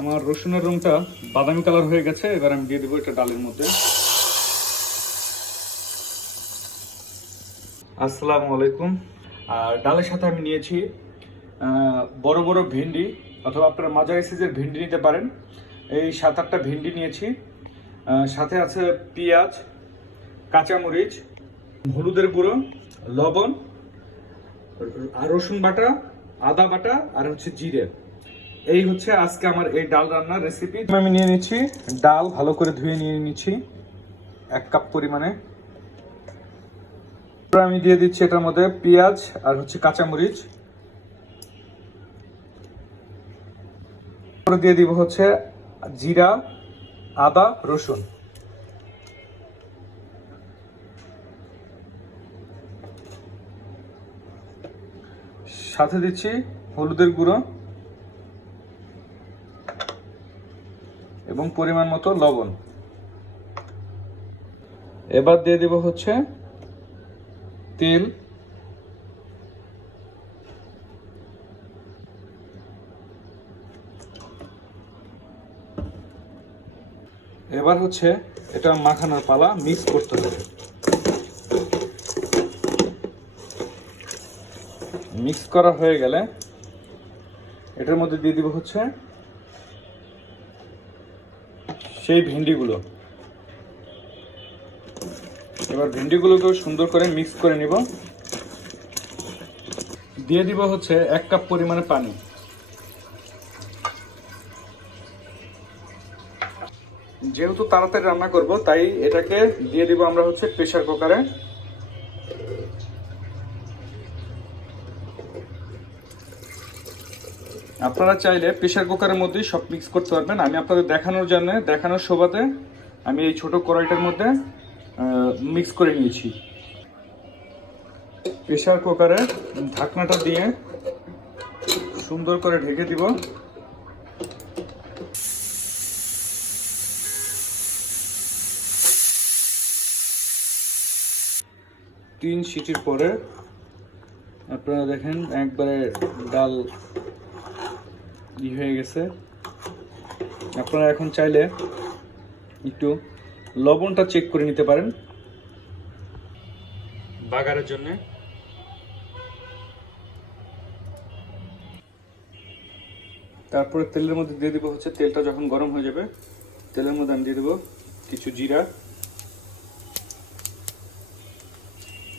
আমার রসুনের রংটা বাদামি কালার হয়ে গেছে। এবার আমি দিয়ে দেবো এটা ডালের মধ্যে। আসসালামু আলাইকুম। আর ডালের সাথে আমি নিয়েছি বড় বড় ভেন্ডি, অথবা আপনারা মাঝারি সাইজের ভেন্ডি নিতে পারেন। এই 7-8টা ভেন্ডি নিয়েছি। সাথে আছে পেঁয়াজ, কাঁচামরিচ, হলুদের গুঁড়ো, লবণ, আর রসুন বাটা, আদা বাটা, আর হচ্ছে জিরে। এই হচ্ছে আজকে আমার এই ডাল রান্নার রেসিপি। আমি নিয়ে নিচ্ছি ডাল, ভালো করে ধুয়ে নিয়ে নিচ্ছি 1 কাপ পরিমাণে। আমি দিয়ে দিচ্ছি এটার মধ্যে পেঁয়াজ আর হচ্ছে কাঁচামরিচ। দিয়ে দিব হচ্ছে জিরা, আদা, রসুন। সাথে দিচ্ছি হলুদের গুঁড়ো এবং পরিমাণ মতো লবণ। এবার দিয়ে দিব হচ্ছে তেল। এবার হচ্ছে এটা মাখানোর পালা, মিক্স করতে হবে। মিক্স করা হয়ে গেলে এটার মধ্যে দিয়ে দিব হচ্ছে সেই ভেন্ডিগুলো। এবার ভেন্ডিগুলোকেও সুন্দর করে মিক্স করে নিব। দিয়ে দিব হচ্ছে 1 কাপ পরিমাণে পানি। যেহেতু তাড়াতাড়ি রান্না করব, তাই এটাকে দিয়ে দিব আমরা হচ্ছে প্রেসার কুকারে। আপনারা চাইলে প্রেসার কুকারের মধ্যেই সব মিক্স করতে পারবেন। আমি আপনাদের দেখানোর সুবাদে আমি এই ছোট কড়াইটার মধ্যে মিক্স করে নিয়েছি। প্রেসার কুকারে ঢাকনাটা দিয়ে সুন্দর করে ঢেকে দিব। 3 সিটির পরে আপনারা দেখেন একবারে ডাল হয়ে গেছে। আপনারা এখন চাইলে একটু লবণটা চেক করে নিতে পারেন বাগারের জন্য। তারপরে তেলের মধ্যে দিয়ে দেবো হচ্ছে, তেলটা যখন গরম হয়ে যাবে তেলের মধ্যে আমি দিয়ে দেবো কিছু জিরা।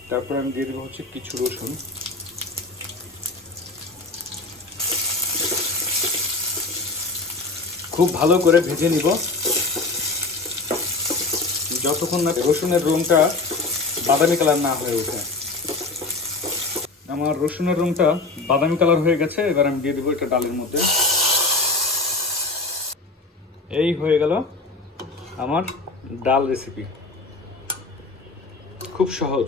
তারপরে আমি দিয়ে দেবো হচ্ছে কিছু রসুন। খুব ভালো করে ভেজে নিব যতক্ষণ না রসুনের রংটা বাদামি কালার না হয়ে ওঠে। আমার রসুনের রংটা বাদামি কালার হয়ে গেছে। এবার আমি দিয়ে দেবো এটা ডালের মধ্যে। এই হয়ে গেল আমার ডাল রেসিপি, খুব সহজ।